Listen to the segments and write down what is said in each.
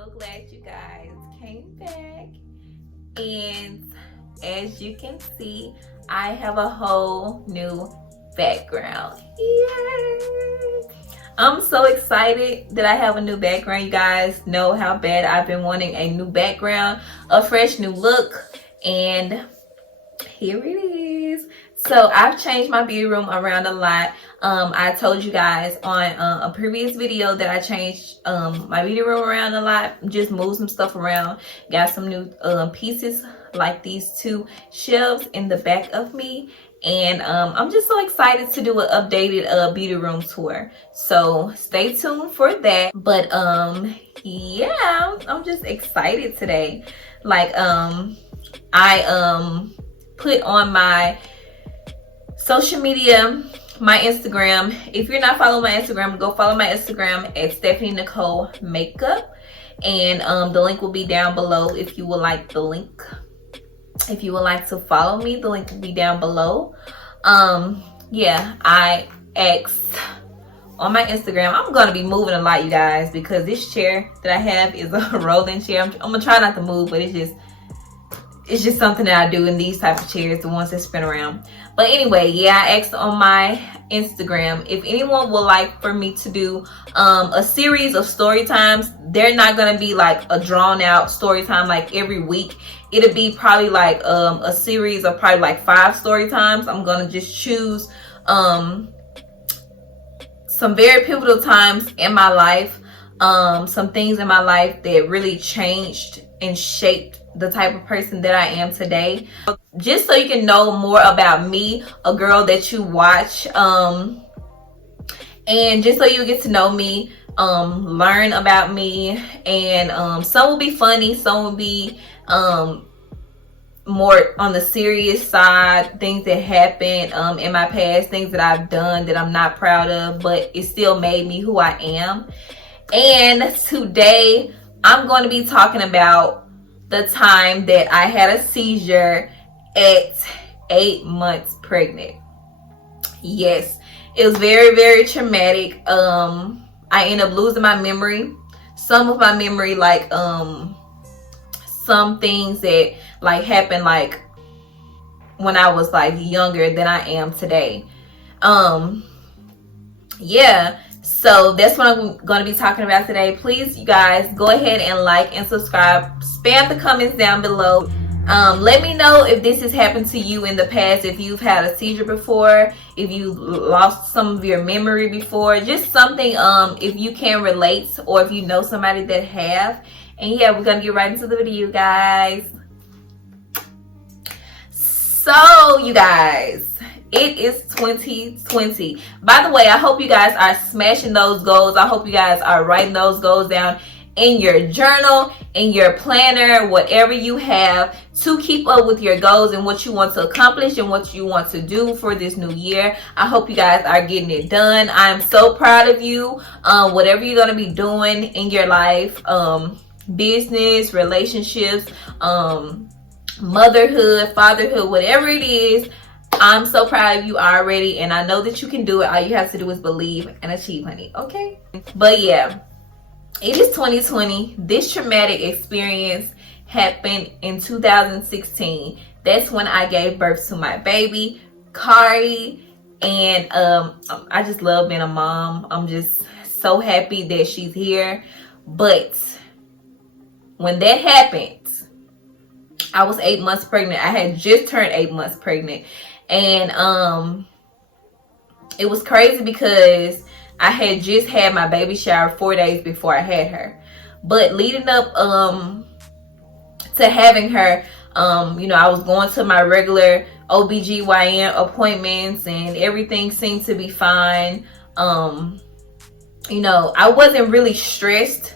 so glad you guys came back. And as you can see, I have a whole new background. Yay! I'm so excited that I have a new background. You guys know how bad I've been wanting a new background, a fresh new look, and here it is. So I've changed my beauty room around a lot. I told you guys on a previous video that I changed my beauty room around a lot, just moved some stuff around, got some new pieces like these two shelves in the back of me, and I'm just so excited to do an updated beauty room tour, so stay tuned for that. But yeah, I'm just excited today. Like I put on my social media, my Instagram. If you're not following my Instagram, go follow my Instagram at Stephanie Nicole Makeup, and the link will be down below if you would like the link. If you would like to follow me, the link will be down below. Yeah, I asked on my Instagram. I'm gonna be moving a lot, you guys, because this chair that I have is a rolling chair. I'm gonna try not to move, but it's just something that I do in these type of chairs, the ones that spin around. But anyway, yeah, I asked on my Instagram if anyone would like for me to do a series of story times. They're not gonna be like a drawn out story time like every week. It'll be probably like a series of probably like 5 story times. I'm gonna just choose some very pivotal times in my life, some things in my life that really changed and shaped the type of person that I am today, just so you can know more about me, a girl that you watch, and just so you get to know me, learn about me, and some will be funny, some will be more on the serious side, things that happened in my past, things that I've done that I'm not proud of, but it still made me who I am. And today I'm going to be talking about the time that I had a seizure at 8 months pregnant. Yes, it was very, very traumatic. I ended up losing my memory. Some of my memory, like some things that like happened like when I was like younger than I am today. Yeah. So that's what I'm going to be talking about today. Please, you guys, go ahead and like and subscribe. Spam the comments down below. Let me know if this has happened to you in the past, if you've had a seizure before, if you lost some of your memory before, just something if you can relate, or if you know somebody that have. And yeah, we're going to get right into the video, guys. So, you guys, it is 2020. By the way, I hope you guys are smashing those goals. I hope you guys are writing those goals down in your journal, in your planner, whatever you have to keep up with your goals and what you want to accomplish and what you want to do for this new year. I hope you guys are getting it done. I'm so proud of you. Whatever you're going to be doing in your life, business, relationships, motherhood, fatherhood, whatever it is, I'm so proud of you already, and I know that you can do it. All you have to do is believe and achieve, honey. Okay? But yeah, it is 2020. This traumatic experience happened in 2016. That's when I gave birth to my baby, Kari, and I just love being a mom. I'm just so happy that she's here. But when that happened, I was 8 months pregnant. I had just turned 8 months pregnant. And it was crazy because I had just had my baby shower 4 days before I had her. But leading up to having her, you know, I was going to my regular OBGYN appointments and everything seemed to be fine. You know, I wasn't really stressed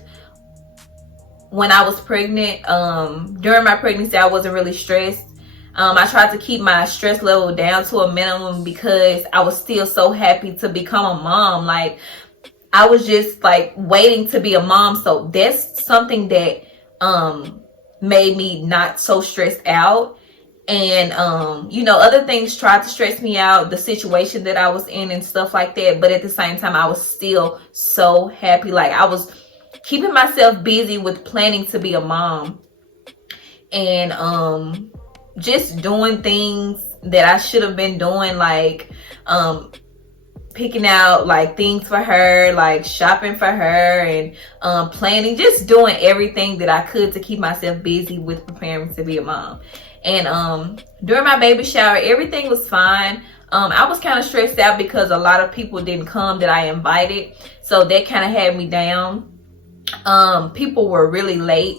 when I was pregnant. During my pregnancy, I wasn't really stressed. I tried to keep my stress level down to a minimum because I was still so happy to become a mom. Like, I was just like waiting to be a mom. So that's something that made me not so stressed out. And you know, other things tried to stress me out, the situation that I was in and stuff like that. But at the same time, I was still so happy. Like, I was keeping myself busy with planning to be a mom, and just doing things that I should have been doing, like picking out like things for her, like shopping for her, and planning, just doing everything that I could to keep myself busy with preparing to be a mom. And during my baby shower, everything was fine. I was kind of stressed out because a lot of people didn't come that I invited, so that kind of had me down. People were really late.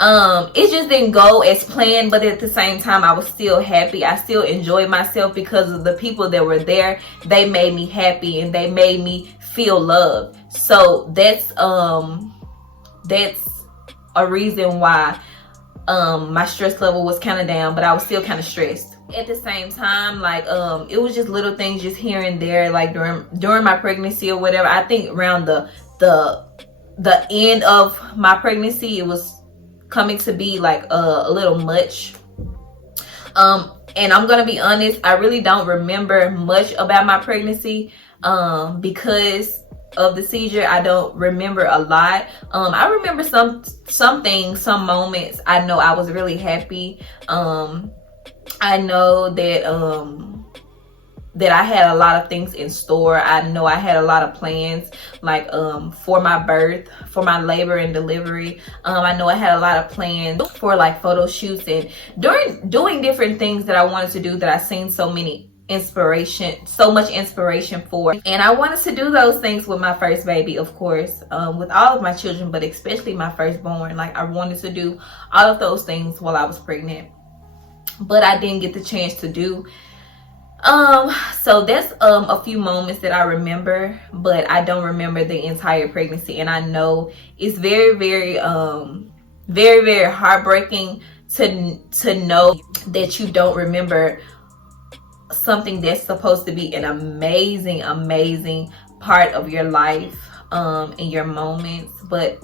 It just didn't go as planned, but at the same time I was still happy. I still enjoyed myself because of the people that were there. They made me happy and they made me feel loved. So that's a reason why my stress level was kind of down, but I was still kind of stressed at the same time. Like it was just little things just here and there, like during my pregnancy or whatever. I think around the end of my pregnancy, it was coming to be like a little much. And I'm gonna be honest, I really don't remember much about my pregnancy because of the seizure. I don't remember a lot. I remember some things, some moments. I know I was really happy. I know that I had a lot of things in store. I know I had a lot of plans, like for my birth, for my labor and delivery. I know I had a lot of plans for like photo shoots and doing different things that I wanted to do, that I seen so much inspiration for. And I wanted to do those things with my first baby, of course, with all of my children, but especially my firstborn. Like I wanted to do all of those things while I was pregnant, but I didn't get the chance to do. So that's a few moments that I remember, but I don't remember the entire pregnancy. And I know it's very, very, very, very heartbreaking to know that you don't remember something that's supposed to be an amazing, amazing part of your life, and your moments. But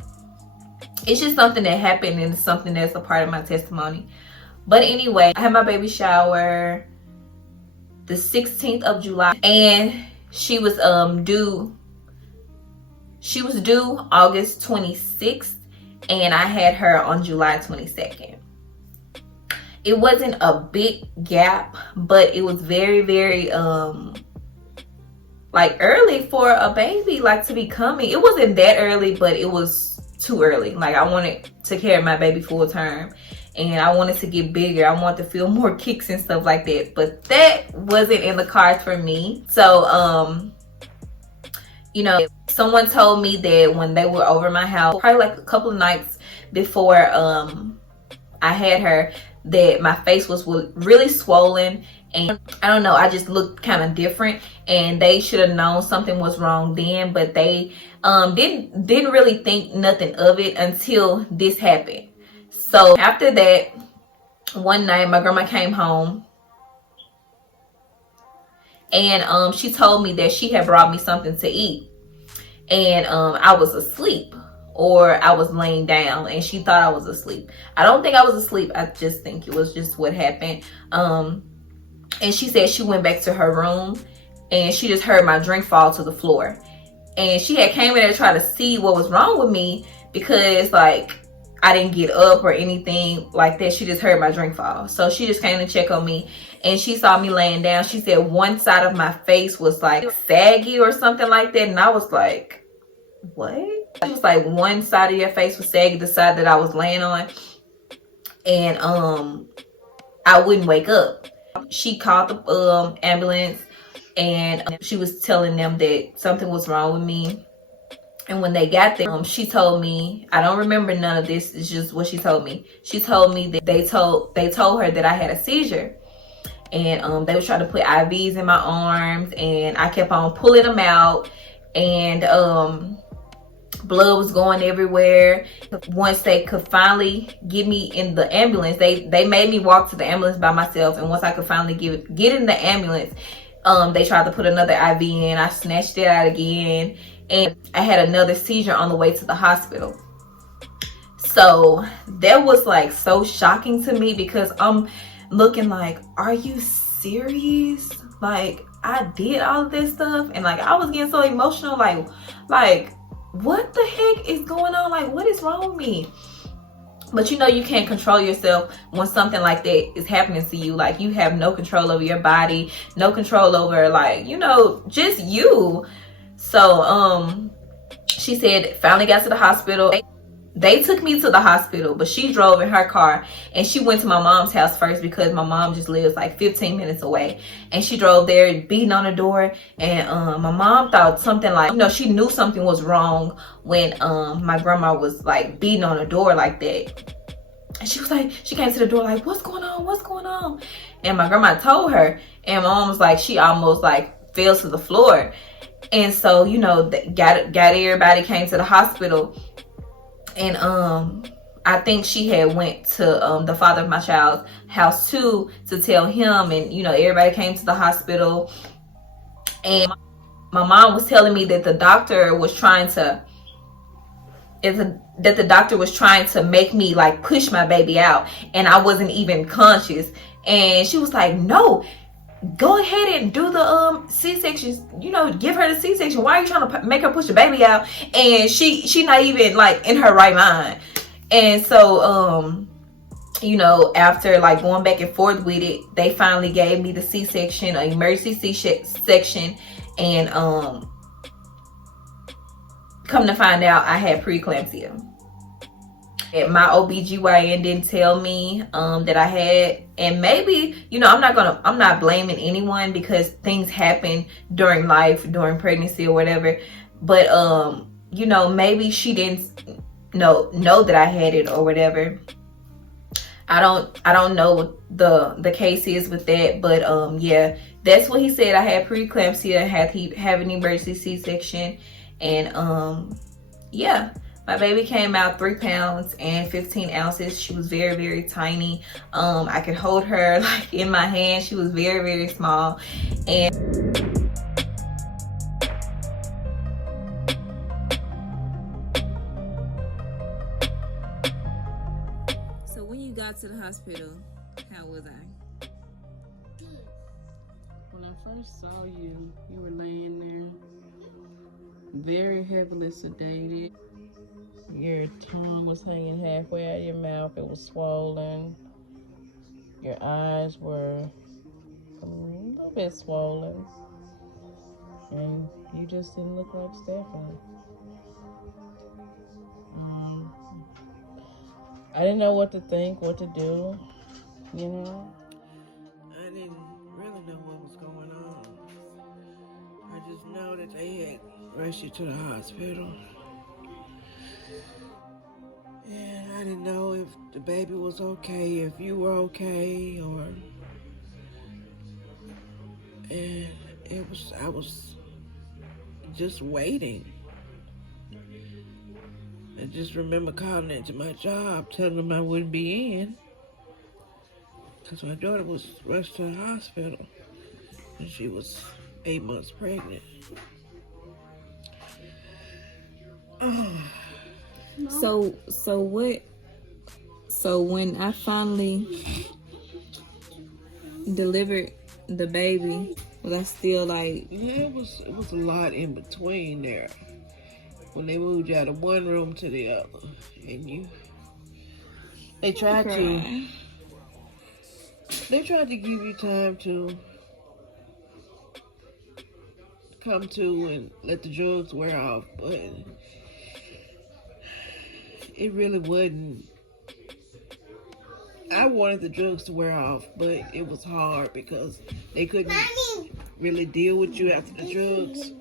it's just something that happened, and it's something that's a part of my testimony. But anyway, I had my baby shower the 16th of July, and she was due August 26th, and I had her on July 22nd. It wasn't a big gap, but it was very, very like early for a baby like to be coming. It wasn't that early, but it was too early. Like I wanted to carry my baby full term, and I wanted to get bigger. I wanted to feel more kicks and stuff like that, but that wasn't in the cards for me. So you know, someone told me that when they were over my house, probably like a couple of nights before I had her, that my face was really swollen, and I don't know, I just looked kind of different, and they should have known something was wrong then, but they didn't really think nothing of it until this happened. So after that, one night my grandma came home, and she told me that she had brought me something to eat, and I was asleep, or I was laying down, and she thought I was asleep. I don't think I was asleep. I just think it was just what happened. And she said she went back to her room, and she just heard my drink fall to the floor. And she had came in there to try to see what was wrong with me, because like I didn't get up or anything like that. She just heard my drink fall. So she just came to check on me, and she saw me laying down. She said one side of my face was like saggy or something like that. And I was like, what? It was like one side of your face was saggy, the side that I was laying on, and I wouldn't wake up. She called the ambulance, and she was telling them that something was wrong with me. And when they got there, she told me, I don't remember none of this, it's just what she told me. She told me that they told her that I had a seizure, and they were trying to put IVs in my arms, and I kept on pulling them out, and blood was going everywhere. Once they could finally get me in the ambulance, they made me walk to the ambulance by myself, and once I could finally get in the ambulance, they tried to put another IV in. I snatched it out again, and I had another seizure on the way to the hospital. So that was like so shocking to me, because I'm looking like, are you serious? Like I did all of this stuff, and like I was getting so emotional, like what the heck is going on? Like, what is wrong with me? But you know, you can't control yourself when something like that is happening to you. Like, you have no control over your body, no control over, like, you know, just you. So she said, finally got to the hospital. They took me to the hospital, but she drove in her car, and she went to my mom's house first because my mom just lives like 15 minutes away. And she drove there, beating on the door, and my mom thought something, like, you know, she knew something was wrong when my grandma was like beating on the door like that. And she was like, she came to the door like, what's going on? What's going on? And my grandma told her, and my mom was like, she almost like fell to the floor. And so, you know, got everybody, came to the hospital. And I think she had went to the father of my child's house too, to tell him. And, you know, everybody came to the hospital. And my mom was telling me that the doctor was trying to, that the doctor was trying to make me like push my baby out, and I wasn't even conscious. And she was like, no, go ahead and do the C-section, you know, give her the C-section. Why are you trying to make her push the baby out? And she not even like in her right mind. And so you know, after like going back and forth with it, they finally gave me the C-section, an emergency C-section. And come to find out, I had preeclampsia. And my OBGYN didn't tell me that I had. And maybe, you know, I'm not blaming anyone, because things happen during life, during pregnancy or whatever. But you know, maybe she didn't know that I had it or whatever. I don't know what the case is with that. But yeah, that's what he said. I had preeclampsia, had to have an emergency C-section. And yeah, my baby came out 3 pounds and 15 ounces. She was very, very tiny. I could hold her like in my hand. She was very, very small. And so when you got to the hospital, how was I? When I first saw you, you were laying there, very heavily sedated. Your tongue was hanging halfway out of your mouth. It was swollen. Your eyes were a little bit swollen. And you just didn't look like Stephanie. I didn't know what to think, what to do, you know? I didn't really know what was going on. I just know that they had rushed you to the hospital. And I didn't know if the baby was okay, if you were okay, or... And I was just waiting. I just remember calling into my job, telling them I wouldn't be in, because my daughter was rushed to the hospital, and she was 8 months pregnant. So when I finally delivered the baby, was I still like... Yeah, it was a lot in between there. When they moved you out of one room to the other, and they tried to give you time to come to and let the drugs wear off, but it really wouldn't. I wanted the drugs to wear off, but it was hard because they couldn't really deal with you after the drugs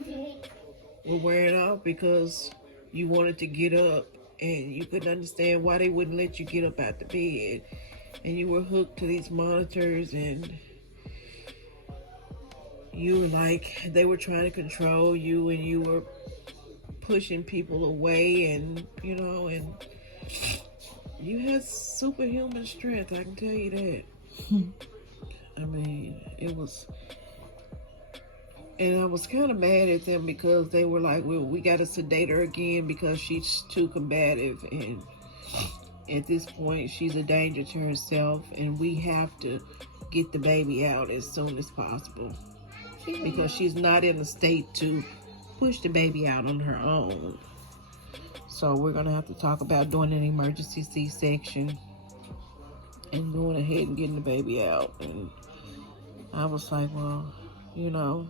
were wearing off, because you wanted to get up and you couldn't understand why they wouldn't let you get up out the bed, and you were hooked to these monitors, and you were like, they were trying to control you, and you were pushing people away, and you know, and you had superhuman strength, I can tell you that. I mean, it was... And I was kind of mad at them because they were like, well, we got to sedate her again because she's too combative. And at this point, she's a danger to herself. And we have to get the baby out as soon as possible, because she's not in a state to push the baby out on her own. So we're gonna have to talk about doing an emergency C-section and going ahead and getting the baby out. And I was like, well, you know,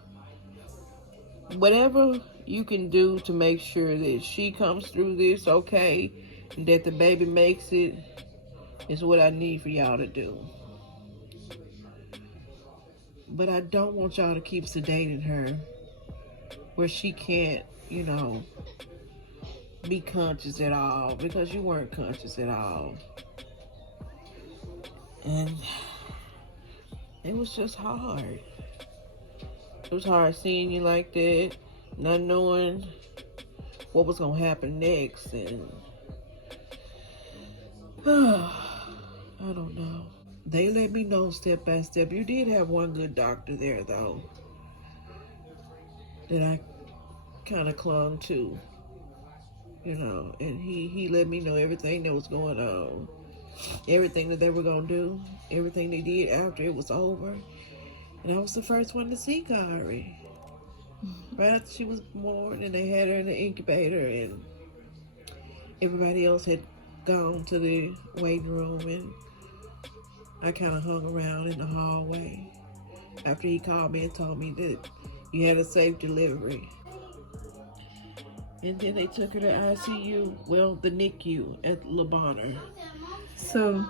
whatever you can do to make sure that she comes through this okay, and that the baby makes it, is what I need for y'all to do. But I don't want y'all to keep sedating her where she can't, you know, be conscious at all, because you weren't conscious at all. And it was just hard. It was hard seeing you like that, not knowing what was gonna happen next, and I don't know. They let me know step by step. You did have one good doctor there, though, that I kind of clung to, you know, and he let me know everything that was going on, everything that they were gonna do, everything they did after it was over. And I was the first one to see Kari. Right after she was born, and they had her in the incubator, and everybody else had gone to the waiting room, and I kind of hung around in the hallway after he called me and told me that you had a safe delivery. And then they took her to ICU, well, the NICU at Le Bonheur. So,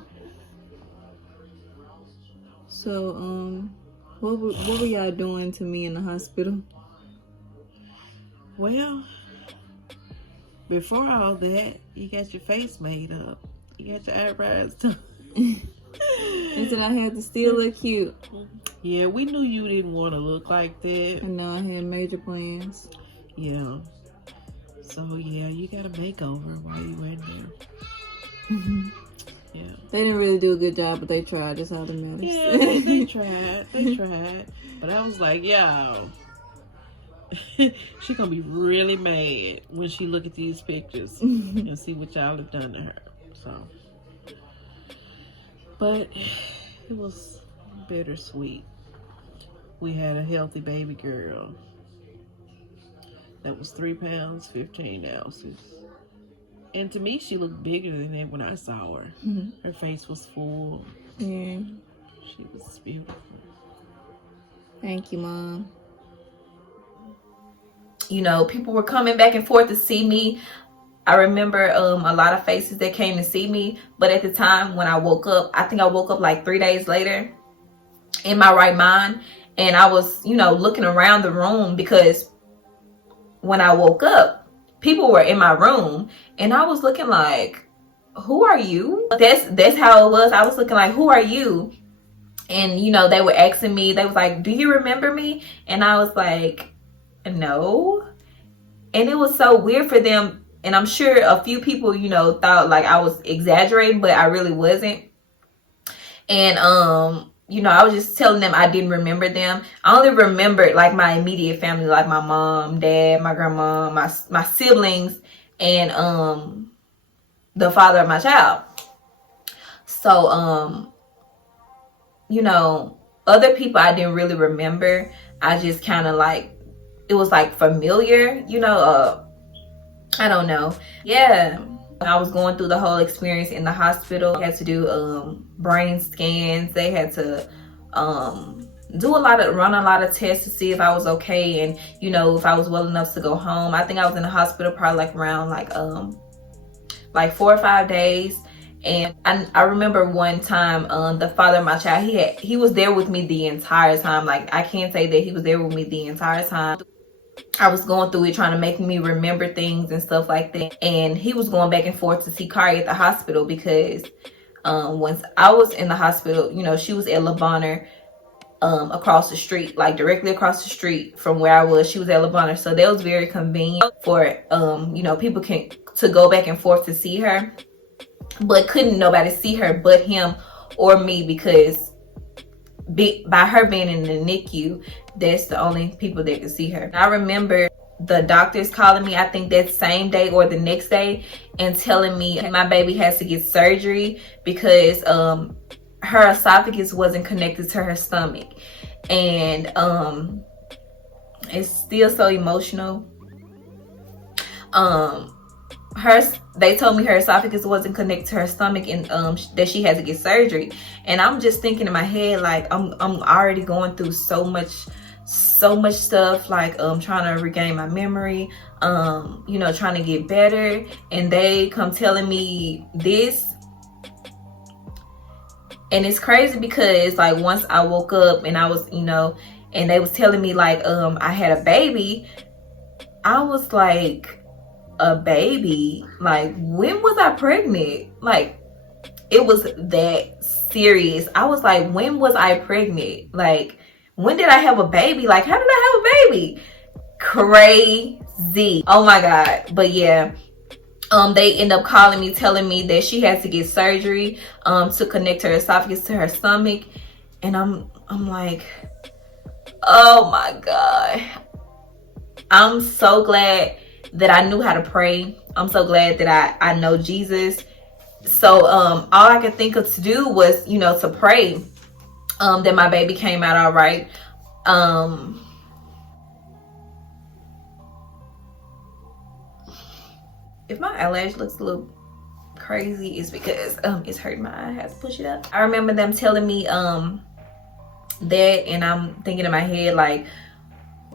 what were y'all doing to me in the hospital? Well, before all that, you got your face made up. You got your eyebrows done. And then I had to still look cute. Yeah, we knew you didn't want to look like that. I know I had major plans. Yeah. So, yeah, you got a makeover while you were in there. Yeah. They didn't really do a good job, but they tried. That's all that matters. Yeah, they tried. They tried. But I was like, yo, she gonna be really mad when she look at these pictures and see what y'all have done to her. So, but it was bittersweet. We had a healthy baby girl that was 3 pounds 15 ounces, and to me she looked bigger than that when I saw her. Her face was full. Yeah. She was beautiful. Thank you, Mom. You know, people were coming back and forth to see me. I remember a lot of faces that came to see me, but at the time when I woke up, I think I woke up like 3 days later in my right mind, and I was, you know, looking around the room, because when I woke up, people were in my room, and I was looking like, who are you? That's how it was. I was looking like, who are you? And, you know, they were asking me, they was like, do you remember me? And I was like, no. And it was so weird for them. And I'm sure a few people, you know, thought like I was exaggerating, but I really wasn't. And, you know, I was just telling them I didn't remember them. I only remembered like my immediate family, like my mom, dad, my grandma, my siblings, and the father of my child. So, you know, other people I didn't really remember. I just kind of like, it was like familiar, you know, I don't know. Yeah. I was going through the whole experience in the hospital. They had to do brain scans. They had to run a lot of tests to see if I was okay, and, you know, if I was well enough to go home. I think I was in the hospital probably like around like 4 or 5 days. And I remember one time, the father of my child, he was there with me the entire time. Like, I can't say that he was there with me the entire time. I was going through it, trying to make me remember things and stuff like that. And he was going back and forth to see Kari at the hospital, because once I was in the hospital, you know, she was at Le Bonheur, across the street, like directly across the street from where I was. She was at Le Bonheur, so that was very convenient for you know, people to go back and forth to see her. But couldn't nobody see her but him or me, because by her being in the NICU, that's the only people that could see her. I remember the doctors calling me, I think that same day or the next day, and telling me my baby has to get surgery because her esophagus wasn't connected to her stomach. And it's still so emotional. they told me her esophagus wasn't connected to her stomach, and that she had to get surgery. And I'm just thinking in my head, like, I'm already going through so much stuff, like trying to regain my memory, you know, trying to get better, and they come telling me this. And it's crazy because, like, once I woke up and I was, you know, and they was telling me, like, I had a baby, I was like, a baby? Like, when was I pregnant? Like, it was that serious. I was like, when was I pregnant? Like, when did I have a baby? Like, how did I have a baby? Crazy. Oh my God. But yeah, they end up calling me, telling me that she has to get surgery to connect her esophagus to her stomach. And I'm like, oh my God. I'm so glad that I knew how to pray. I'm so glad that I know Jesus. So all I could think of to do was, you know, to pray that my baby came out all right. If my eyelash looks a little crazy, it's because it's hurting my eye. I have to push it up. I remember them telling me that, and I'm thinking in my head, like,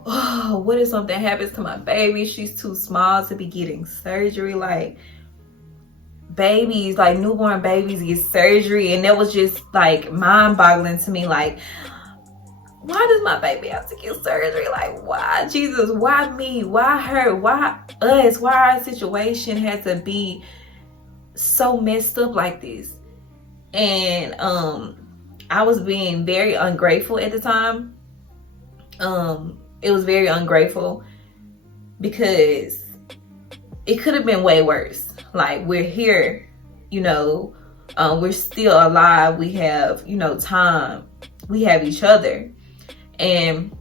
oh, what if something happens to my baby? She's too small to be getting surgery. Like, babies, like newborn babies get surgery, and that was just like mind-boggling to me. Like, why does my baby have to get surgery? Like, why, Jesus? Why me? Why her? Why us? Why our situation had to be so messed up like this? And I was being very ungrateful at the time. It was very ungrateful because it could have been way worse. Like, we're here, you know, we're still alive. We have, you know, time. We have each other. And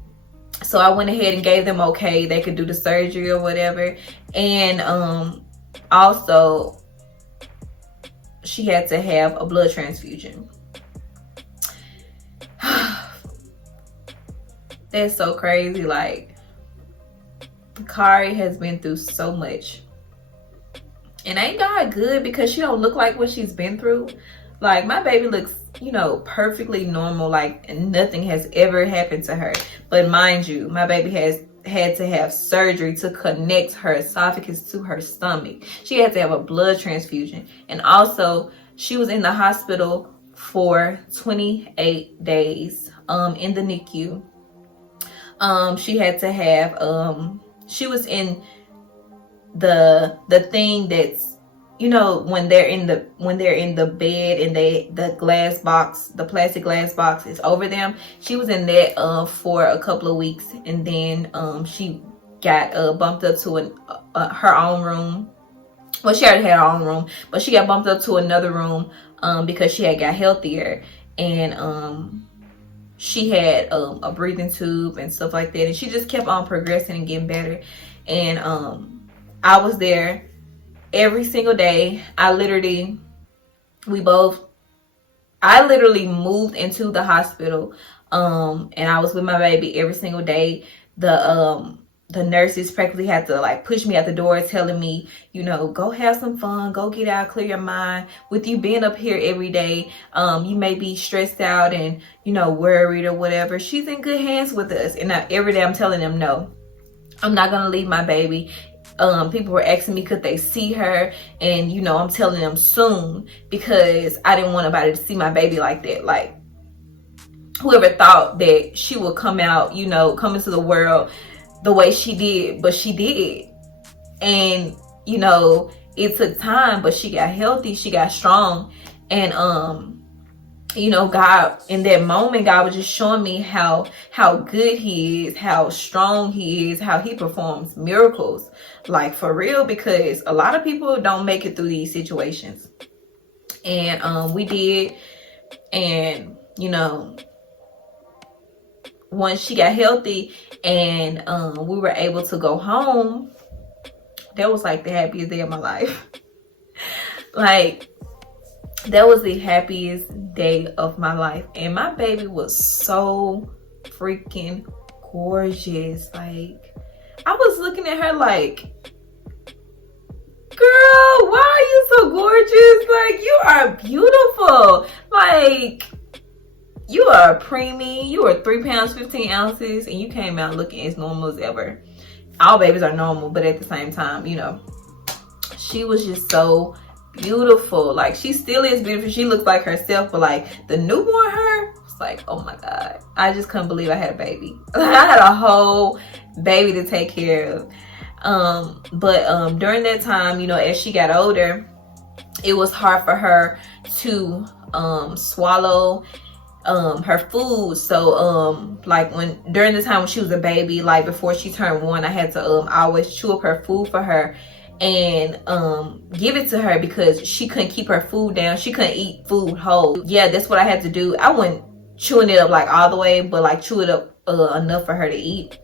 so I went ahead and gave them okay. They could do the surgery or whatever. And also, she had to have a blood transfusion. That's so crazy. Like, Kari has been through so much. And ain't God good, because she don't look like what she's been through. Like, my baby looks, you know, perfectly normal. Like, nothing has ever happened to her. But mind you, my baby has had to have surgery to connect her esophagus to her stomach. She had to have a blood transfusion. And also, she was in the hospital for 28 days in the NICU. She had to have, she was in the thing that's, you know, when they're in the bed and the glass box, the plastic glass box is over them. She was in that for a couple of weeks, and then she got bumped up to her own room. Well, she already had her own room, but she got bumped up to another room because she had got healthier, and she had a breathing tube and stuff like that, and she just kept on progressing and getting better. And I was there every single day. I literally moved into the hospital, and I was with my baby every single day. The nurses practically had to, like, push me at the door, telling me, you know, go have some fun, go get out, clear your mind. With you being up here every day, you may be stressed out and, you know, worried or whatever. She's in good hands with us. And every day I'm telling them, no, I'm not gonna leave my baby. People were asking me, could they see her? And, you know, I'm telling them soon, because I didn't want nobody to see my baby like that. Like, whoever thought that she would come out, you know, come into the world the way she did, but she did. And, you know, it took time, but she got healthy, she got strong. And, you know, God, in that moment, God was just showing me how good he is, how strong he is, how he performs miracles, like, for real, because a lot of people don't make it through these situations. And we did. And, you know, once she got healthy and we were able to go home, that was like the happiest day of my life. Like, that was the happiest day of my life. And my baby was so freaking gorgeous. Like, I was looking at her like, girl, why are you so gorgeous? Like, you are beautiful. Like, you are a preemie. You are 3 pounds 15 ounces, and you came out looking as normal as ever. All babies are normal, but at the same time, you know, she was just so beautiful. Like, she still is beautiful. She looks like herself, but like the newborn her, it's like, oh my God, I just couldn't believe I had a baby. I had a whole baby to take care of. But during that time, you know, as she got older, it was hard for her to swallow her food. So like during the time when she was a baby, like before she turned 1, I had to always chew up her food for her and give it to her because she couldn't keep her food down. She couldn't eat food whole. Yeah, that's what I had to do. I wasn't chewing it up like all the way, but like chew it up enough for her to eat.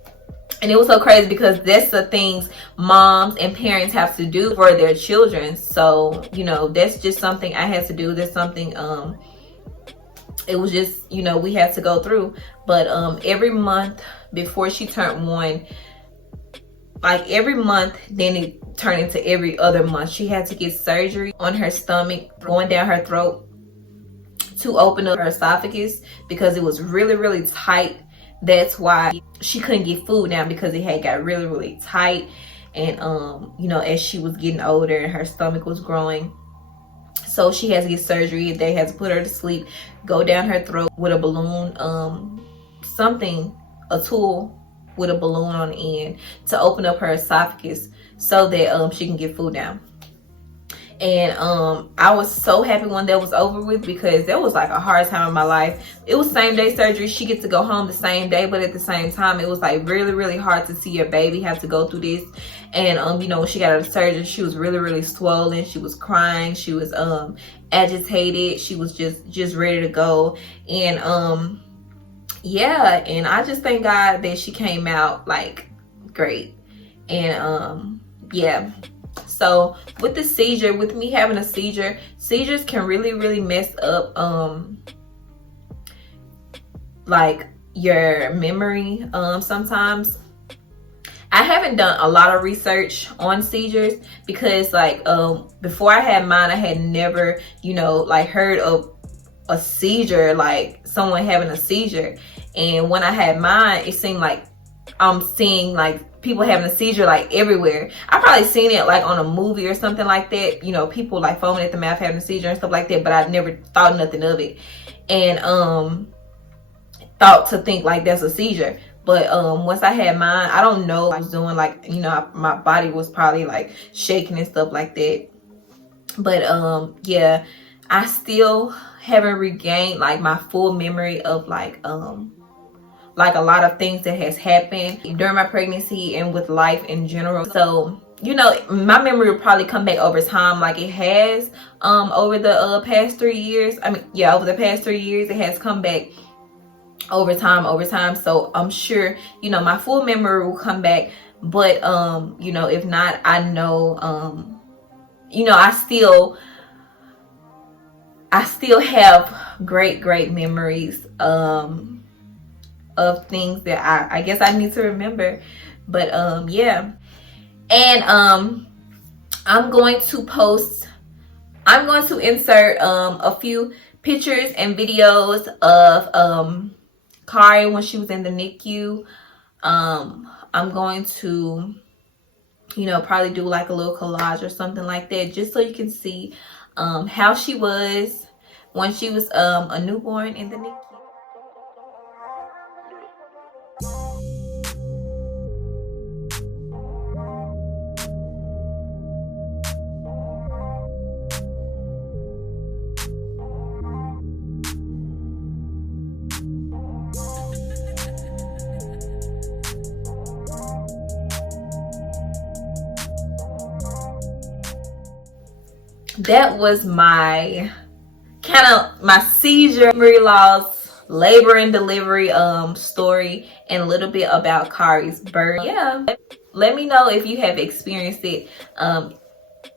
And it was so crazy because that's the things moms and parents have to do for their children. So, you know, that's just something I had to do. That's something it was just, you know, we had to go through. But every month before she turned 1, like every month, then it turned into every other month, she had to get surgery on her stomach, going down her throat to open up her esophagus because it was really, really tight. That's why she couldn't get food down, because it had got really, really tight. And you know, as she was getting older and her stomach was growing, so she had to get surgery. They had to put her to sleep, go down her throat with a balloon, a tool with a balloon on the end to open up her esophagus so that she can get food down. And I was so happy when that was over with, because that was like a hard time in my life. It was same day surgery. She gets to go home the same day, but at the same time, it was like really, really hard to see your baby have to go through this. And you know, when she got out of surgery, she was really, really swollen. She was crying. She was agitated. She was just ready to go. And yeah, and I just thank God that she came out like great. And yeah. So with the seizure, with me having a seizure, seizures can really, really mess up like your memory sometimes. I haven't done a lot of research on seizures because like before I had mine, I had never, you know, like heard of a seizure, like someone having a seizure. And when I had mine, it seemed like I'm seeing like people having a seizure like everywhere. I probably seen it like on a movie or something like that, you know, people like foaming at the mouth having a seizure and stuff like that, but I never thought nothing of it. And thought to think like that's a seizure. But once I had mine, I don't know, I was doing like, you know, my body was probably like shaking and stuff like that. But yeah, I still haven't regained like my full memory of like a lot of things that has happened during my pregnancy and with life in general. So, you know, my memory will probably come back over time, like it has over the past 3 years. I mean, yeah, over the past 3 years, it has come back over time. So I'm sure, you know, my full memory will come back. But you know, if not, I know you know, I still have great memories of things that I guess I need to remember. But yeah. And I'm going to insert a few pictures and videos of Kari when she was in the NICU. I'm going to, you know, probably do like a little collage or something like that, just so you can see how she was when she was a newborn in the NICU. That was my seizure, memory loss, labor and delivery story, and a little bit about Kari's birth. Yeah, let me know if you have experienced it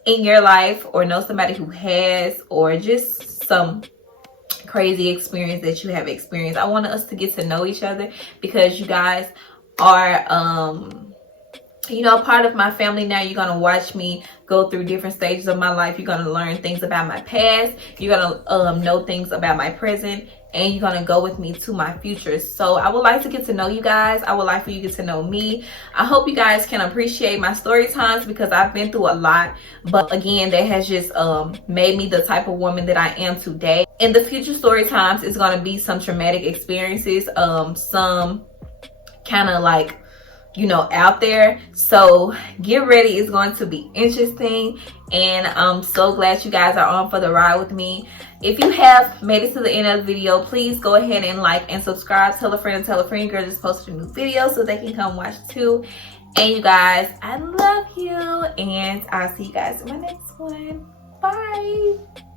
in your life, or know somebody who has, or just some crazy experience that you have experienced. I want us to get to know each other, because you guys are you know, part of my family now. You're gonna watch me go through different stages of my life. You're going to learn things about my past. You're going to know things about my present. And you're gonna go with me to my future. So I would like to get to know you guys. I would like for you to get to know me. I hope you guys can appreciate my story times, because I've been through a lot. But again, that has just made me the type of woman that I am today. In the future story times, it's gonna be some traumatic experiences, some kind of like, you know, out there. So get ready. It's going to be interesting, and I'm so glad you guys are on for the ride with me. If you have made it to the end of the video, please go ahead and like and subscribe. Tell a friend and tell a friend. Girl just posted a new video so they can come watch too. And you guys, I love you, and I'll see you guys in my next one. Bye.